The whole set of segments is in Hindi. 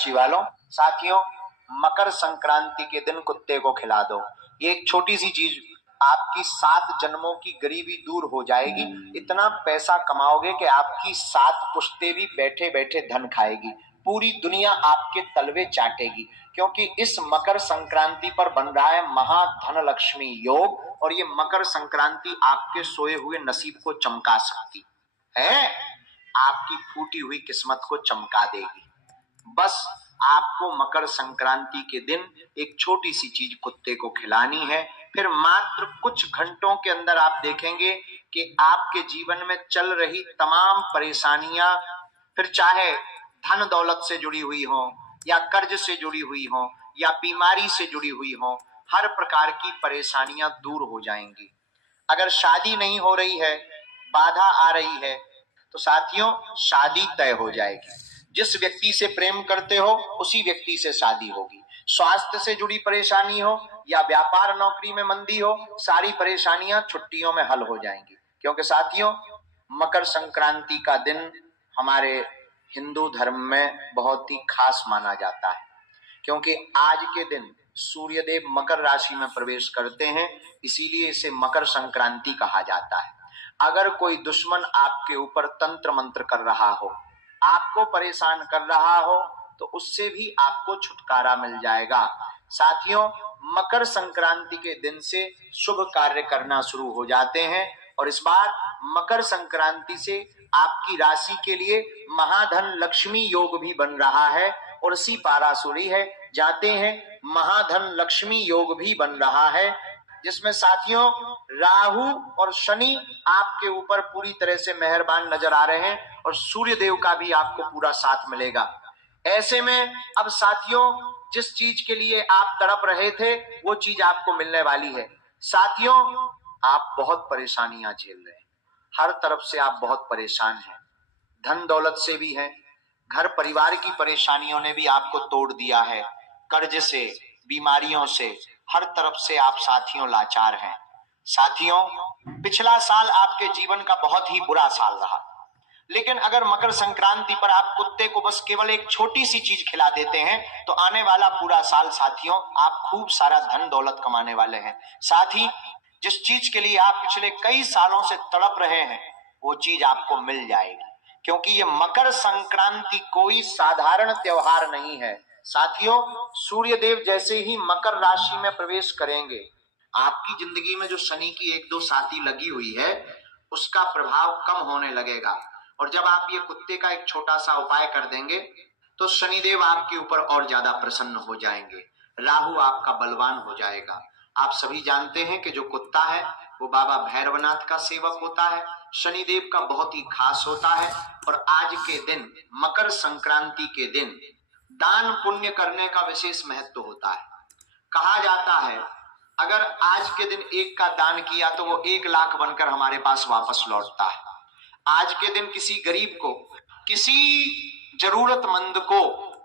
राशि वालों, साथियों, मकर संक्रांति के दिन कुत्ते को खिला दो। ये एक छोटी सी चीज आपकी 7 जन्मों की गरीबी दूर हो जाएगी। इतना पैसा कमाओगे कि आपकी 7 पुश्तें भी बैठे बैठे धन खाएगी। पूरी दुनिया आपके तलवे चाटेगी, क्योंकि इस मकर संक्रांति पर बन रहा है महाधन लक्ष्मी योग। और ये मकर संक्रांति आपके सोए हुए नसीब को चमका सकती है, आपकी फूटी हुई किस्मत को चमका देगी। बस आपको मकर संक्रांति के दिन एक छोटी सी चीज कुत्ते को खिलानी है। फिर मात्र कुछ घंटों के अंदर आप देखेंगे कि आपके जीवन में चल रही तमाम परेशानियां, फिर चाहे धन दौलत से जुड़ी हुई हो, या कर्ज से जुड़ी हुई हो, या बीमारी से जुड़ी हुई हो, हर प्रकार की परेशानियां दूर हो जाएंगी। अगर शादी नहीं हो रही है, बाधा आ रही है, तो साथियों शादी तय हो जाएगी। जिस व्यक्ति से प्रेम करते हो उसी व्यक्ति से शादी होगी। स्वास्थ्य से जुड़ी परेशानी हो या व्यापार नौकरी में मंदी हो, सारी परेशानियां छुट्टियों में हल हो जाएंगी। क्योंकि साथियों मकर संक्रांति का दिन हमारे हिंदू धर्म में बहुत ही खास माना जाता है, क्योंकि आज के दिन सूर्यदेव मकर राशि में प्रवेश करते हैं, इसीलिए इसे मकर संक्रांति कहा जाता है। अगर कोई दुश्मन आपके ऊपर तंत्र मंत्र कर रहा हो, आपको परेशान कर रहा हो, तो उससे भी आपको छुटकारा मिल जाएगा। साथियों मकर संक्रांति के दिन से शुभ कार्य करना शुरू हो जाते हैं, और इस बार मकर संक्रांति से आपकी राशि के लिए महाधन लक्ष्मी योग भी बन रहा है। और इसी पाराशुरी है जाते हैं महाधन लक्ष्मी योग भी बन रहा है, जिसमें साथियों राहु और शनि आपके ऊपर पूरी तरह से मेहरबान नजर आ रहे हैं, और सूर्य देव का भी आपको पूरा साथ मिलेगा। ऐसे में अब साथियों जिस चीज के लिए आप तड़प रहे थे वो चीज आपको मिलने वाली है। साथियों आप बहुत परेशानियां झेल रहे हैं, हर तरफ से आप बहुत परेशान हैं, धन दौलत से भी हैं, घर परिवार की परेशानियों ने भी आपको तोड़ दिया है, कर्ज से, बीमारियों से, हर तरफ से आप साथियों लाचार हैं। साथियों पिछला साल आपके जीवन का बहुत ही बुरा साल रहा, लेकिन अगर मकर संक्रांति पर आप कुत्ते को बस केवल एक छोटी सी चीज खिला देते हैं तो आने वाला पूरा साल साथियों आप खूब सारा धन दौलत कमाने वाले हैं। साथ ही जिस चीज के लिए आप पिछले कई सालों से तड़प रहे हैं वो चीज आपको मिल जाएगी, क्योंकि ये मकर संक्रांति कोई साधारण त्योहार नहीं है। साथियों सूर्य देव जैसे ही मकर राशि में प्रवेश करेंगे, आपकी जिंदगी में जो शनि की 1-2 साथी लगी हुई है उसका प्रभाव कम होने लगेगा। और जब आप ये कुत्ते का एक छोटा सा उपाय कर देंगे तो शनिदेव आपके ऊपर और ज्यादा प्रसन्न हो जाएंगे, राहु आपका बलवान हो जाएगा। आप सभी जानते हैं कि जो कुत्ता है वो बाबा भैरवनाथ का सेवक होता है, शनिदेव का बहुत ही खास होता है। और आज के दिन मकर संक्रांति के दिन दान पुण्य करने का विशेष महत्व होता है। कहा जाता है अगर आज के दिन 1 का दान किया तो वो 1 लाख बनकर हमारे पास वापस लौटता है। आज के दिन किसी गरीब को, किसी जरूरतमंद को,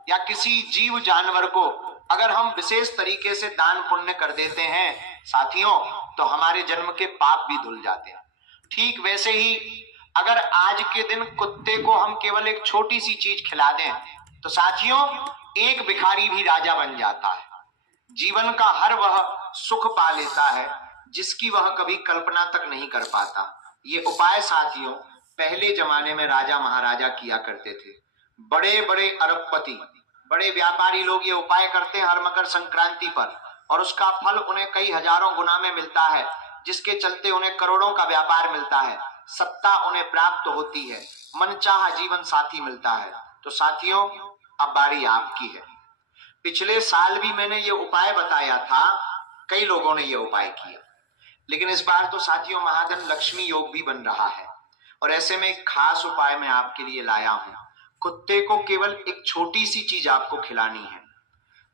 या किसी जीव जानवर को अगर हम विशेष तरीके से दान पुण्य कर देते हैं साथियों तो हमारे जन्म के पाप भी धुल जाते हैं। ठीक वैसे ही अगर आज के दिन कुत्ते को हम केवल एक छोटी सी चीज खिला दें तो साथियों एक भिखारी भी राजा बन जाता है। जीवन का हर वह सुख पा लेता है जिसकी वह कभी कल्पना तक नहीं कर पाता। ये उपाय साथियों पहले जमाने में राजा महाराजा किया करते थे। बड़े बड़े अरबपति, बड़े व्यापारी लोग ये उपाय करते हैं हर मकर संक्रांति पर, और उसका फल उन्हें कई हजारों गुना में मिलता है, जिसके चलते उन्हें करोड़ों का व्यापार मिलता है, सत्ता उन्हें प्राप्त होती है, मनचाहा जीवन साथी मिलता है। तो साथियों अब बारी आपकी है। पिछले साल भी मैंने ये उपाय बताया था, कई लोगों ने ये उपाय किया, लेकिन इस बार तो साथियों महाधन लक्ष्मी योग भी बन रहा है, और ऐसे में एक खास उपाय मैं आपके लिए लाया हूं। कुत्ते को केवल एक छोटी सी चीज आपको खिलानी है।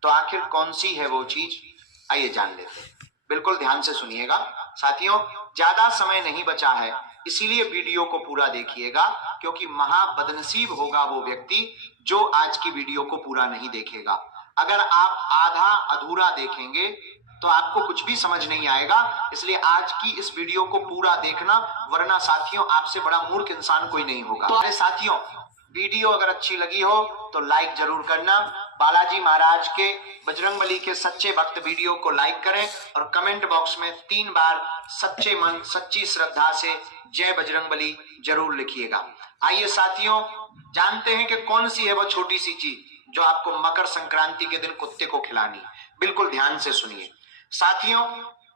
तो आखिर कौन सी है वो चीज, आइए जान लेते हैं। बिल्कुल ध्यान से सुनिएगा साथियों, ज्यादा समय नहीं बचा है, इसीलिए वीडियो को पूरा देखिएगा, क्योंकि महाबदनसीब होगा वो व्यक्ति जो आज की वीडियो को पूरा नहीं देखेगा। अगर आप आधा अधूरा देखेंगे तो आपको कुछ भी समझ नहीं आएगा, इसलिए आज की इस वीडियो को पूरा देखना, वरना साथियों आपसे बड़ा मूर्ख इंसान कोई नहीं होगा। तो साथियों वीडियो अगर अच्छी लगी हो तो लाइक जरूर करना, बालाजी महाराज के बजरंगबली के सच्चे भक्त वीडियो को लाइक करें और कमेंट बॉक्स में 3 बार सच्चे मन सच्ची श्रद्धा से जय बजरंगबली जरूर लिखिएगा। आइए साथियों, जानते हैं कि कौन सी है वो छोटी सी चीज जो आपको मकर संक्रांति के दिन कुत्ते को खिलानी। बिल्कुल ध्यान से सुनिए साथियों,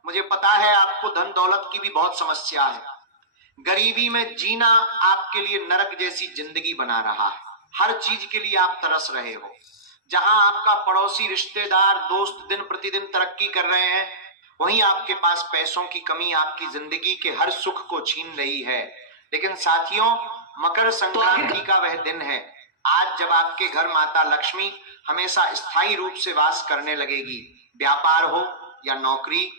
मुझे पता है आपको धन दौलत की भी बहुत समस्या है, गरीबी में जीना आपके लिए नरक जैसी जिंदगी बना रहा है, हर चीज के लिए आप तरस रहे हो। जहां आपका पड़ोसी रिश्तेदार दोस्त दिन प्रतिदिन तरक्की कर रहे हैं, वहीं आपके पास पैसों की कमी आपकी जिंदगी के हर सुख को छीन रही है। लेकिन साथियों, मकर संक्रांति का वह दिन है आज जब आपके घर माता लक्ष्मी हमेशा स्थायी रूप से वास करने लगेगी। व्यापार हो या नौकरी,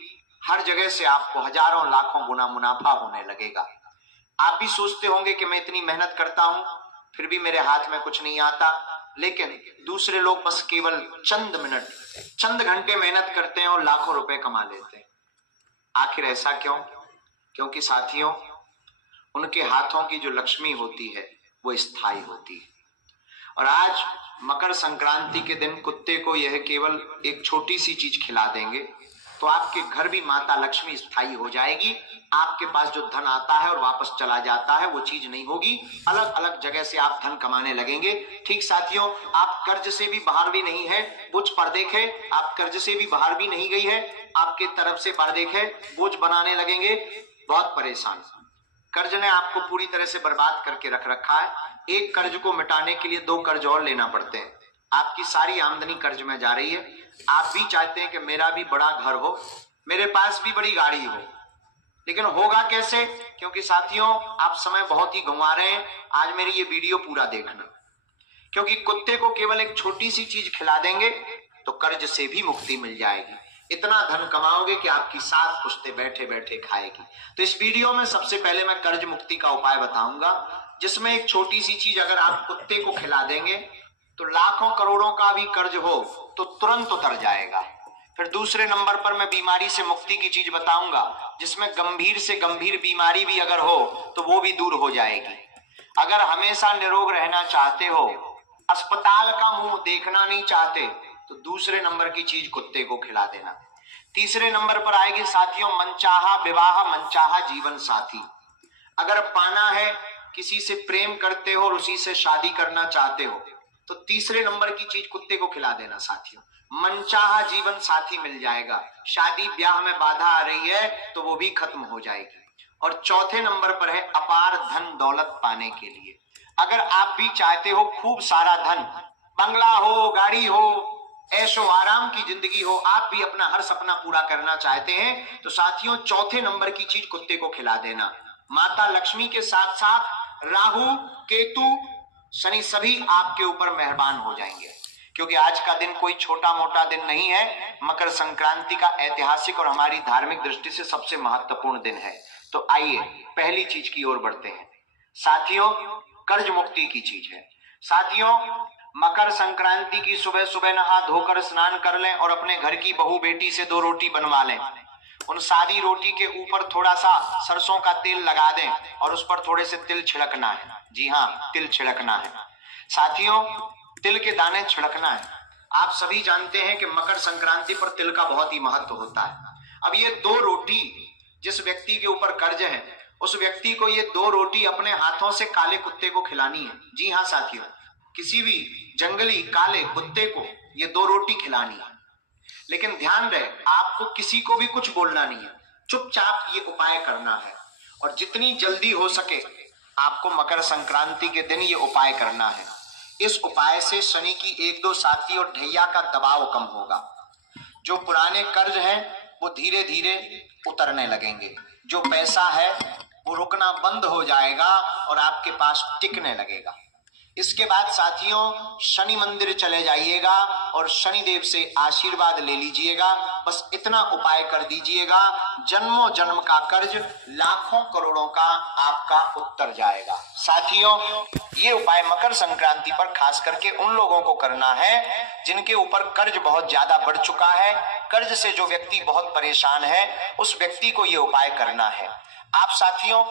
हर जगह से आपको हजारों लाखों गुना मुनाफा होने लगेगा। आप भी सोचते होंगे कि मैं इतनी मेहनत करता हूं फिर भी मेरे हाथ में कुछ नहीं आता, लेकिन दूसरे लोग बस केवल चंद मिनट चंद घंटे मेहनत करते हैं और लाखों रुपए कमा लेते हैं। आखिर ऐसा क्यों? क्योंकि साथियों, उनके हाथों की जो लक्ष्मी होती है वो स्थायी होती है। और आज मकर संक्रांति के दिन कुत्ते को यह केवल एक छोटी सी चीज खिला देंगे तो आपके घर भी माता लक्ष्मी स्थायी हो जाएगी। आपके पास जो धन आता है और वापस चला जाता है वो चीज नहीं होगी, अलग अलग जगह से आप धन कमाने लगेंगे। ठीक साथियों, आप कर्ज से भी बाहर भी नहीं है, बोझ पर देखे, आप कर्ज से भी बाहर भी नहीं गई है, आपके तरफ से पर देखे बोझ बनाने लगेंगे। बहुत परेशान, कर्ज ने आपको पूरी तरह से बर्बाद करके रख रखा है। एक कर्ज को मिटाने के लिए 2 कर्ज और लेना पड़ते हैं। आपकी सारी आमदनी कर्ज में जा रही है। आप भी चाहते हैं कि मेरा भी बड़ा घर हो, मेरे पास भी बड़ी गाड़ी हो, लेकिन होगा कैसे? क्योंकि साथियों, आप समय बहुत ही गंवा रहे हैं। आज मेरी ये वीडियो पूरा देखना, क्योंकि कुत्ते को केवल एक छोटी सी चीज खिला देंगे तो कर्ज से भी मुक्ति मिल जाएगी। इतना धन कमाओगे कि आपकी 7 पुश्तें बैठे बैठे खाएगी। तो इस वीडियो में सबसे पहले मैं कर्ज मुक्ति का उपाय बताऊंगा, जिसमें एक छोटी सी चीज अगर आप कुत्ते को खिला देंगे तो लाखों करोड़ों का भी कर्ज हो तो तुरंत उतर जाएगा। फिर दूसरे नंबर पर मैं बीमारी से मुक्ति की चीज बताऊंगा, जिसमें गंभीर से गंभीर बीमारी भी अगर हो तो वो भी दूर हो जाएगी। अगर हमेशा निरोग रहना चाहते हो, अस्पताल का मुंह देखना नहीं चाहते, तो दूसरे नंबर की चीज कुत्ते को खिला देना। तीसरे नंबर पर आएगी साथियों मनचाहा विवाह, मनचाहा जीवन साथी। अगर पाना है, किसी से प्रेम करते हो और उसी से शादी करना चाहते हो, तो तीसरे नंबर की चीज कुत्ते को खिला देना साथियों। मनचाहा जीवन साथी मिल जाएगा। शादी ब्याह में बाधा आ रही है तो वो भी खत्म हो जाएगी। और चौथे नंबर पर है अपार धन दौलत पाने के लिए। अगर आप भी चाहते हो खूब सारा धन, बंगला हो, गाड़ी हो, ऐशो आराम की जिंदगी हो, आप भी अपना हर सपना पूरा करना चाहते हैं, तो साथियों चौथे नंबर की चीज कुत्ते को खिला देना। माता लक्ष्मी के साथ साथ राहु, केतु, शनि सभी आपके ऊपर मेहरबान हो जाएंगे, क्योंकि आज का दिन कोई छोटा मोटा दिन नहीं है। मकर संक्रांति का ऐतिहासिक और हमारी धार्मिक दृष्टि से सबसे महत्वपूर्ण दिन है। तो आइए पहली चीज की ओर बढ़ते हैं साथियों, कर्ज मुक्ति की चीज है। साथियों, मकर संक्रांति की सुबह सुबह नहा धोकर स्नान कर लें और अपने घर की बहू बेटी से 2 रोटी बनवा लें। उन सादी रोटी के ऊपर थोड़ा सा सरसों का तेल लगा दें और उस पर थोड़े से तिल छिड़कना है। जी हाँ, तिल छिड़कना है साथियों, तिल के दाने छिड़कना है। आप सभी जानते हैं कि मकर संक्रांति पर तिल का बहुत ही महत्व होता है। अब ये 2 रोटी जिस व्यक्ति के ऊपर कर्ज है, उस व्यक्ति को ये 2 रोटी अपने हाथों से काले कुत्ते को खिलानी है। जी हाँ साथियों, किसी भी जंगली काले कुत्ते को ये 2 रोटी खिलानी है। लेकिन ध्यान रहे, आपको किसी को भी कुछ बोलना नहीं है, चुपचाप ये उपाय करना है। और जितनी जल्दी हो सके आपको मकर संक्रांति के दिन ये उपाय करना है। इस उपाय से शनि की 1-2 साथी और ढैया का दबाव कम होगा। जो पुराने कर्ज हैं वो धीरे धीरे उतरने लगेंगे। जो पैसा है वो रुकना बंद हो जाएगा और आपके पास टिकने लगेगा। इसके बाद साथियों शनि मंदिर चले जाइएगा और शनिदेव से आशीर्वाद ले लीजिएगा। बस इतना उपाय कर दीजिएगा, जन्मों जन्म का कर्ज लाखों करोड़ों का आपका उतर जाएगा। साथियों, ये उपाय मकर संक्रांति पर खास करके उन लोगों को करना है जिनके ऊपर कर्ज बहुत ज्यादा बढ़ चुका है। कर्ज से जो व्यक्ति बहुत परेशान है, उस व्यक्ति को ये उपाय करना है। आप साथियों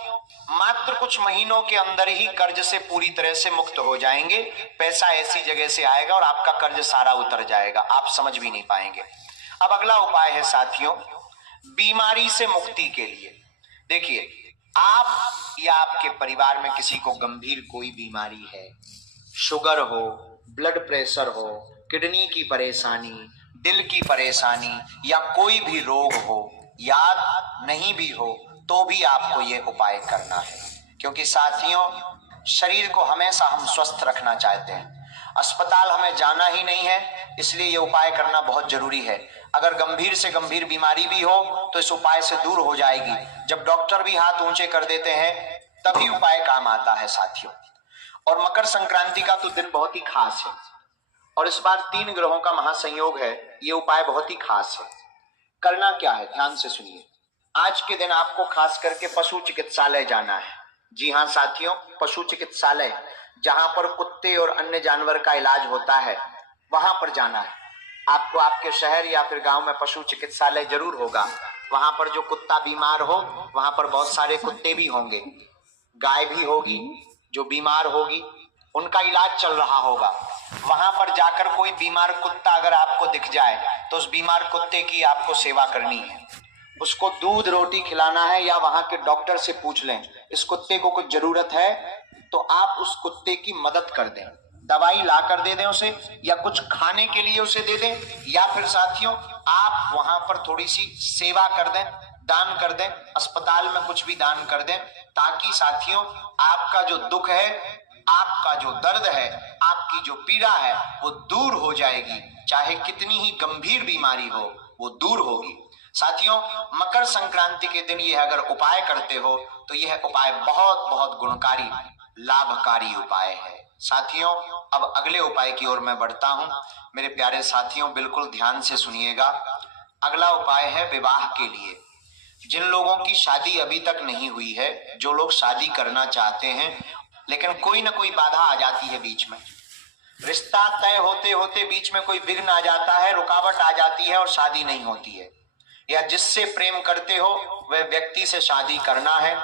मात्र कुछ महीनों के अंदर ही कर्ज से पूरी तरह से मुक्त हो जाएंगे। पैसा ऐसी जगह से आएगा और आपका कर्ज सारा उतर जाएगा, आप समझ भी नहीं पाएंगे। अब अगला उपाय है साथियों बीमारी से मुक्ति के लिए। देखिए, आप या आपके परिवार में किसी को गंभीर कोई बीमारी है, शुगर हो, ब्लड प्रेशर हो, किडनी की परेशानी, दिल की परेशानी या कोई भी रोग हो, याद नहीं भी हो तो भी आपको ये उपाय करना है, क्योंकि साथियों शरीर को हमेशा हम स्वस्थ रखना चाहते हैं। अस्पताल हमें जाना ही नहीं है, इसलिए ये उपाय करना बहुत जरूरी है। अगर गंभीर से गंभीर बीमारी भी हो तो इस उपाय से दूर हो जाएगी। जब डॉक्टर भी हाथ ऊंचे कर देते हैं तभी उपाय काम आता है साथियों। और मकर संक्रांति का तो दिन बहुत ही खास है और इस बार 3 ग्रहों का महासंयोग है। ये उपाय बहुत ही खास है। करना क्या है, ध्यान से सुनिए। आज के दिन आपको खास करके पशु चिकित्सालय जाना है। जी हाँ साथियों, पशु चिकित्सालय, जहां पर कुत्ते और अन्य जानवर का इलाज होता है, वहां पर जाना है आपको। आपके शहर या फिर गांव में पशु चिकित्सालय जरूर होगा। वहां पर जो कुत्ता बीमार हो वहां पर बहुत सारे कुत्ते भी होंगे, गाय भी होगी जो बीमार होगी, उनका इलाज चल रहा होगा। वहां पर जाकर कोई बीमार कुत्ता अगर आपको दिख जाए तो उस बीमार कुत्ते की आपको सेवा करनी है। उसको दूध रोटी खिलाना है या वहां के डॉक्टर से पूछ लें इस कुत्ते को कुछ जरूरत है तो आप उस कुत्ते की मदद कर दें, दवाई ला कर दे दें उसे, या कुछ खाने के लिए उसे दे दें, या फिर साथियों आप वहां पर थोड़ी सी सेवा कर दें, दान कर दें, अस्पताल में कुछ भी दान कर दें, ताकि साथियों आपका जो दुख है, आपका जो दर्द है, आपकी जो पीड़ा है वो दूर हो जाएगी। चाहे कितनी ही गंभीर बीमारी हो वो दूर होगी। साथियों मकर संक्रांति के दिन यह अगर उपाय करते हो तो यह उपाय बहुत बहुत गुणकारी, लाभकारी उपाय है। साथियों अब अगले उपाय की ओर मैं बढ़ता हूं। मेरे प्यारे साथियों बिल्कुल ध्यान से सुनिएगा। अगला उपाय है विवाह के लिए। जिन लोगों की शादी अभी तक नहीं हुई है, जो लोग शादी करना चाहते हैं लेकिन कोई ना कोई बाधा आ जाती है बीच में, रिश्ता तय होते होते बीच में कोई विघ्न आ जाता है, रुकावट आ जाती है और शादी नहीं होती है, या जिससे प्रेम करते हो वह व्यक्ति से शादी करना है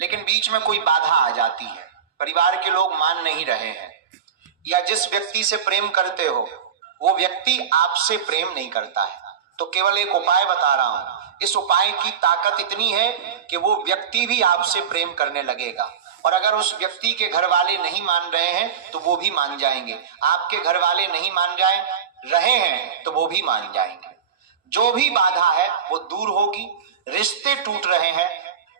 लेकिन बीच में कोई बाधा आ जाती है, परिवार के लोग मान नहीं रहे हैं, या जिस व्यक्ति से प्रेम करते हो वो व्यक्ति आपसे प्रेम नहीं करता है, तो केवल एक उपाय बता रहा हूं। इस उपाय की ताकत इतनी है कि वो व्यक्ति भी आपसे प्रेम करने लगेगा, और अगर उस व्यक्ति के घर वाले नहीं मान रहे हैं तो वो भी मान जाएंगे, आपके घर वाले नहीं मान रहे हैं तो वो भी मान जाएंगे। जो भी बाधा है वो दूर होगी। रिश्ते टूट रहे हैं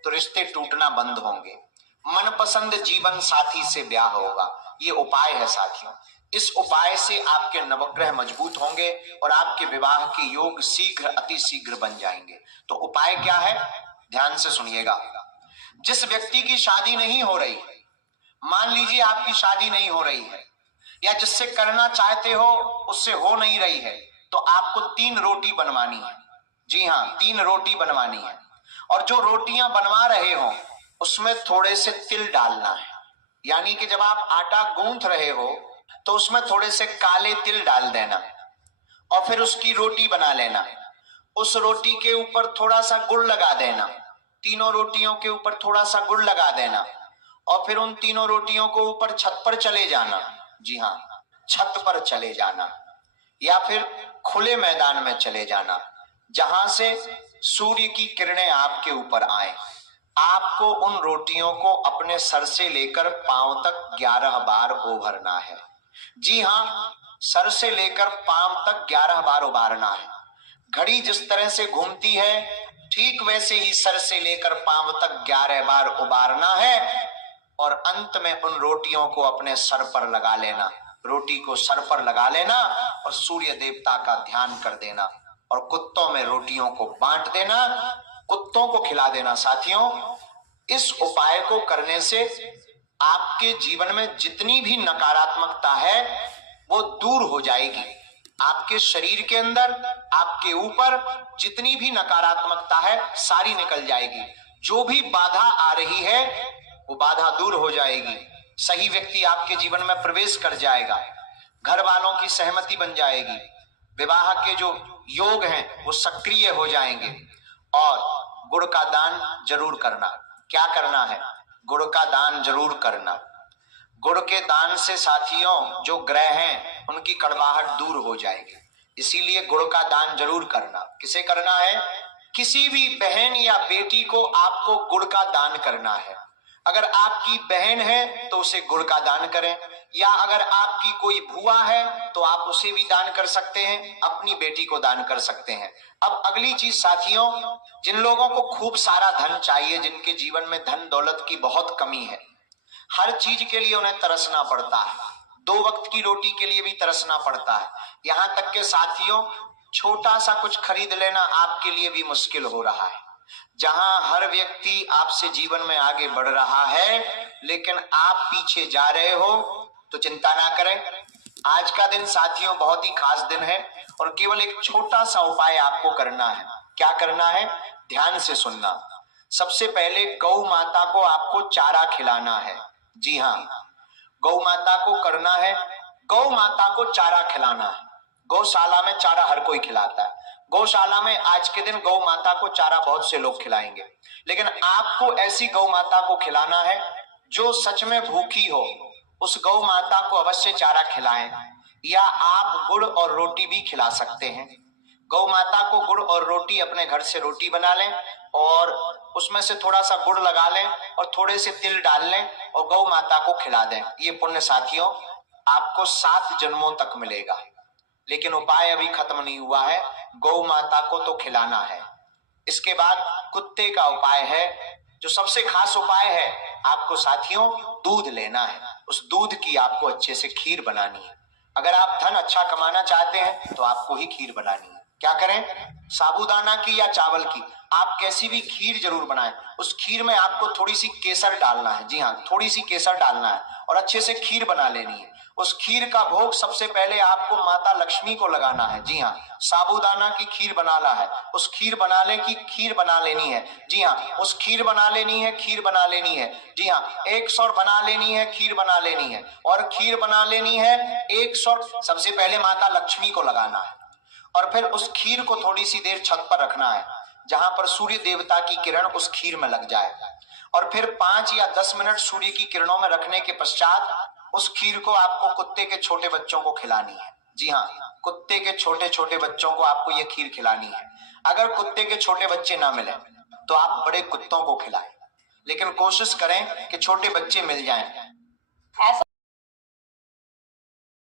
तो रिश्ते टूटना बंद होंगे। मनपसंद जीवन साथी से ब्याह होगा। ये उपाय है साथियों। इस उपाय से आपके नवग्रह मजबूत होंगे और आपके विवाह के योग शीघ्र अति शीघ्र बन जाएंगे। तो उपाय क्या है, ध्यान से सुनिएगा। जिस व्यक्ति की शादी नहीं हो रही, मान लीजिए आपकी शादी नहीं हो रही है, या जिससे करना चाहते हो उससे हो नहीं रही है, तो आपको 3 रोटी बनवानी है। जी हाँ, 3 रोटी बनवानी है, और जो रोटियां बनवा रहे हो उसमें थोड़े से तिल डालना है। यानी कि जब आप आटा गूंथ रहे हो तो उसमें थोड़े से काले तिल डाल देना और फिर उसकी रोटी बना लेना। उस रोटी के ऊपर थोड़ा सा गुड़ लगा देना, तीनों रोटियों के ऊपर थोड़ा सा गुड़ लगा देना, और फिर उन तीनों रोटियों को ऊपर छत पर चले जाना। जी हाँ, छत पर चले जाना या फिर खुले मैदान में चले जाना, जहां से सूर्य की किरणें आपके ऊपर आए। आपको उन रोटियों को अपने सर से लेकर पांव तक 11 बार उभारना है। जी हाँ, सर से लेकर पांव तक 11 बार उभारना है। घड़ी जिस तरह से घूमती है ठीक वैसे ही सर से लेकर पांव तक 11 बार उभारना है, और अंत में उन रोटियों को अपने सर पर लगा लेना। रोटी को सर पर लगा लेना और सूर्य देवता का ध्यान कर देना, और कुत्तों में रोटियों को बांट देना, कुत्तों को खिला देना। साथियों इस उपाय को करने से आपके जीवन में जितनी भी नकारात्मकता है वो दूर हो जाएगी। आपके शरीर के अंदर, आपके ऊपर जितनी भी नकारात्मकता है सारी निकल जाएगी। जो भी बाधा आ रही है वो बाधा दूर हो जाएगी। सही व्यक्ति आपके जीवन में प्रवेश कर जाएगा, घर वालों की सहमति बन जाएगी, विवाह के जो योग हैं वो सक्रिय हो जाएंगे। और गुड़ का दान जरूर करना। क्या करना है? गुड़ का दान जरूर करना। गुड़ के दान से साथियों जो ग्रह हैं उनकी कड़वाहट दूर हो जाएगी, इसीलिए गुड़ का दान जरूर करना। किसे करना है? किसी भी बहन या बेटी को आपको गुड़ का दान करना है। अगर आपकी बहन है तो उसे गुड़ का दान करें, या अगर आपकी कोई बुआ है तो आप उसे भी दान कर सकते हैं, अपनी बेटी को दान कर सकते हैं। अब अगली चीज साथियों, जिन लोगों को खूब सारा धन चाहिए, जिनके जीवन में धन दौलत की बहुत कमी है, हर चीज के लिए उन्हें तरसना पड़ता है, 2 वक्त की रोटी के लिए भी तरसना पड़ता है, यहां तक के साथियों छोटा सा कुछ खरीद लेना आपके लिए भी मुश्किल हो रहा है। जहां हर व्यक्ति आपसे जीवन में आगे बढ़ रहा है लेकिन आप पीछे जा रहे हो, तो चिंता ना करें। आज का दिन साथियों बहुत ही खास दिन है और केवल एक छोटा सा उपाय आपको करना है। क्या करना है? ध्यान से सुनना। सबसे पहले गौ माता को आपको चारा खिलाना है। जी हाँ, गौ माता को करना है, गौ माता को चारा खिलाना है। गौशाला में चारा हर कोई खिलाता है, गौशाला में आज के दिन गौ माता को चारा बहुत से लोग खिलाएंगे, लेकिन आपको ऐसी गौ माता को खिलाना है जो सच में भूखी हो। उस गौ माता को अवश्य चारा खिलाएं, या आप गुड़ और रोटी भी खिला सकते हैं। गौ माता को गुड़ और रोटी, अपने घर से रोटी बना लें और उसमें से थोड़ा सा गुड़ लगा लें और थोड़े से तिल डाल लें और गौ माता को खिला दें। ये पुण्य साथियों आपको 7 जन्मों तक मिलेगा। लेकिन उपाय अभी खत्म नहीं हुआ है, गौ माता को तो खिलाना है। इसके बाद कुत्ते का उपाय है, जो सबसे खास उपाय है। आपको साथियों दूध लेना है, उस दूध की आपको अच्छे से खीर बनानी है। अगर आप धन अच्छा कमाना चाहते हैं तो आपको ही खीर बनानी है। क्या करें? साबूदाना की या चावल की, आप कैसी भी खीर जरूर बनाएं। उस खीर में आपको थोड़ी सी केसर डालना है। जी हाँ, थोड़ी सी केसर डालना है और अच्छे से खीर बना लेनी है। उस खीर का भोग सबसे पहले आपको माता लक्ष्मी को लगाना है। जी हाँ, साबूदाना की खीर बनाना है, उस खीर बनाने की खीर बना लेनी है। जी हाँ, उस खीर बना लेनी है, खीर बना लेनी है। जी हाँ, 100 बना लेनी है, खीर बना लेनी है और खीर बना लेनी है 100। सबसे पहले माता लक्ष्मी को लगाना है और फिर उस खीर को थोड़ी सी देर छत पर रखना है, जहां पर सूर्य देवता की किरण उस खीर में लग जाए, और फिर 5 या 10 मिनट सूर्य की किरणों में रखने के पश्चात उस खीर को आपको कुत्ते के छोटे बच्चों को खिलानी है। जी हाँ, कुत्ते के छोटे छोटे बच्चों को आपको ये खीर खिलानी है। अगर कुत्ते के छोटे बच्चे ना मिले तो आप बड़े कुत्तों को खिलाएं, लेकिन कोशिश करें कि छोटे बच्चे मिल जाएं।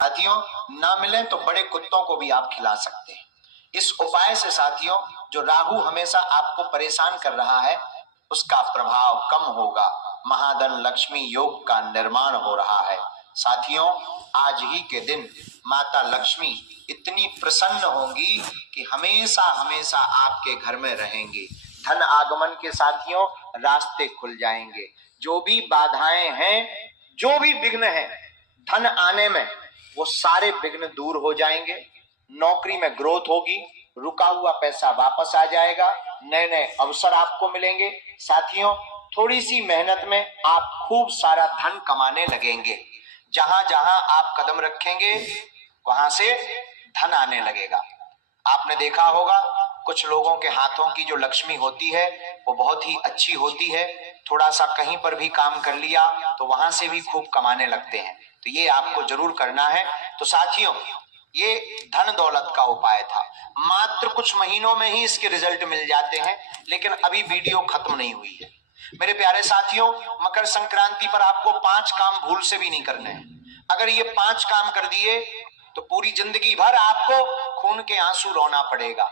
साथियों ना मिले तो बड़े कुत्तों को भी आप खिला सकते हैं। इस उपाय से साथियों जो राहु हमेशा आपको परेशान कर रहा है उसका प्रभाव कम होगा, महाधन लक्ष्मी योग का निर्माण हो रहा है। साथियों आज ही के दिन माता लक्ष्मी इतनी प्रसन्न होंगी कि हमेशा हमेशा आपके घर में रहेंगी। धन आगमन के साथियों रास्ते खुल जाएंगे। जो भी बाधाएं हैं, जो भी विघ्न है धन आने में, वो सारे विघ्न दूर हो जाएंगे। नौकरी में ग्रोथ होगी, रुका हुआ पैसा वापस आ जाएगा, नए नए अवसर आपको मिलेंगे। साथियों थोड़ी सी मेहनत में आप खूब सारा धन कमाने लगेंगे। जहां जहां आप कदम रखेंगे वहां से धन आने लगेगा। आपने देखा होगा कुछ लोगों के हाथों की जो लक्ष्मी होती है वो बहुत ही अच्छी होती है। थोड़ा सा कहीं पर भी काम कर लिया तो वहां से भी खूब कमाने लगते हैं। तो ये आपको जरूर करना है। तो साथियों ये धन दौलत का उपाय था। मात्र कुछ महीनों में ही इसके रिजल्ट मिल जाते हैं, लेकिन अभी वीडियो खत्म नहीं हुई है। मेरे प्यारे साथियों मकर संक्रांति पर आपको 5 काम भूल से भी नहीं करने हैं। अगर ये 5 काम कर दिए तो पूरी जिंदगी भर आपको खून के आंसू रोना पड़ेगा।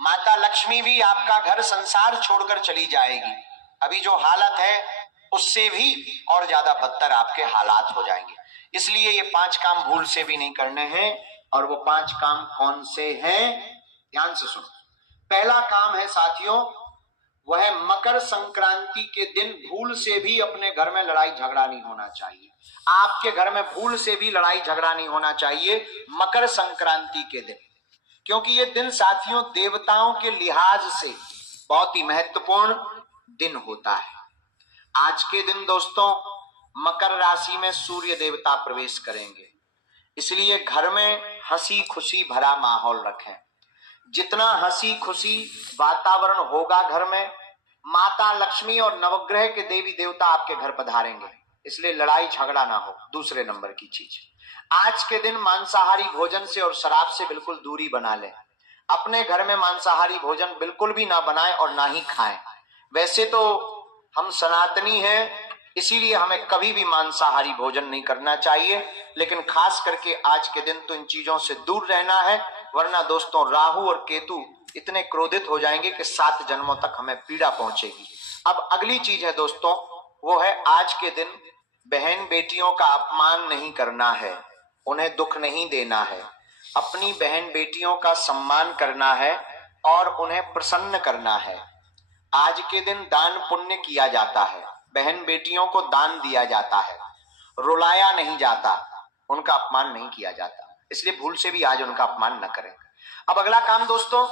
माता लक्ष्मी भी आपका घर संसार छोड़कर चली जाएगी। अभी जो हालत है उससे भी और ज्यादा बदतर आपके हालात हो जाएंगे। इसलिए ये 5 काम भूल से भी नहीं करने हैं। और वो 5 काम कौन से हैं? ध्यान से सुनो। पहला काम है साथियों, वह मकर संक्रांति के दिन भूल से भी अपने घर में लड़ाई झगड़ा नहीं होना चाहिए। आपके घर में भूल से भी लड़ाई झगड़ा नहीं होना चाहिए मकर संक्रांति के दिन, क्योंकि ये दिन साथियों देवताओं के लिहाज से बहुत ही महत्वपूर्ण दिन होता है। आज के दिन दोस्तों मकर राशि में सूर्य देवता प्रवेश करेंगे, इसलिए घर में हंसी खुशी भरा माहौल रखें। जितना हंसी खुशी वातावरण होगा घर में, माता लक्ष्मी और नवग्रह के देवी देवता आपके घर पधारेंगे, इसलिए लड़ाई झगड़ा ना हो। दूसरे नंबर की चीज, आज के दिन मांसाहारी भोजन से और शराब से बिल्कुल दूरी बना लें। अपने घर में मांसाहारी भोजन बिल्कुल भी ना बनाएं और ना ही खाएं। वैसे तो हम सनातनी हैं, इसीलिए हमें कभी भी मांसाहारी भोजन नहीं करना चाहिए, लेकिन खास करके आज के दिन तो इन चीजों से दूर रहना है, वरना दोस्तों राहु और केतु इतने क्रोधित हो जाएंगे कि 7 जन्मों तक हमें पीड़ा पहुंचेगी। अब अगली चीज है दोस्तों, वो है आज के दिन बहन बेटियों का अपमान नहीं करना है, उन्हें दुख नहीं देना है, अपनी बहन बेटियों का सम्मान करना है और उन्हें प्रसन्न करना है। आज के दिन दान पुण्य किया जाता है, बहन बेटियों को दान दिया जाता है, रुलाया नहीं जाता, उनका अपमान नहीं किया जाता, इसलिए भूल से भी आज उनका अपमान न करें। अब अगला काम दोस्तों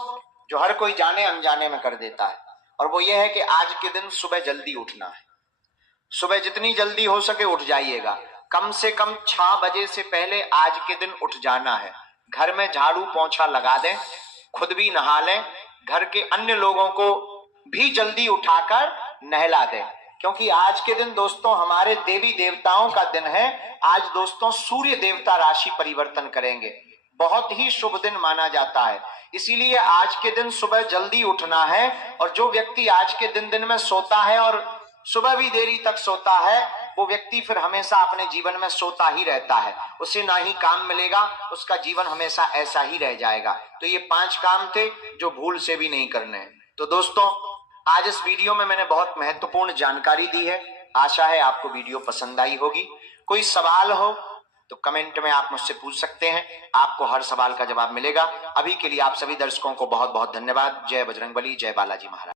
जो हर कोई जाने अनजाने में कर देता है, और वो ये है कि आज के दिन सुबह जल्दी उठना है। सुबह जितनी जल्दी हो सके उठ जाइएगा, कम से कम 6 बजे से पहले आज के दिन उठ जाना है। घर में झाड़ू पोंछा लगा दें, खुद भी नहा लें, घर के अन्य लोगों को भी जल्दी उठाकर नहला दें, क्योंकि आज के दिन दोस्तों हमारे देवी देवताओं का दिन है। आज दोस्तों सूर्य देवता राशि परिवर्तन करेंगे, बहुत ही शुभ दिन माना जाता है, इसीलिए आज के दिन सुबह जल्दी उठना है। और जो व्यक्ति आज के दिन में सोता है और सुबह भी देरी तक सोता है, वो व्यक्ति फिर हमेशा अपने जीवन में सोता ही रहता है, उसे ना ही काम मिलेगा, उसका जीवन हमेशा ऐसा ही रह जाएगा। तो ये 5 काम थे जो भूल से भी नहीं करने हैं। तो दोस्तों आज इस वीडियो में मैंने बहुत महत्वपूर्ण जानकारी दी है, आशा है आपको वीडियो पसंद आई होगी। कोई सवाल हो तो कमेंट में आप मुझसे पूछ सकते हैं, आपको हर सवाल का जवाब मिलेगा। अभी के लिए आप सभी दर्शकों को बहुत बहुत धन्यवाद। जय बजरंगबली, जय बालाजी महाराज।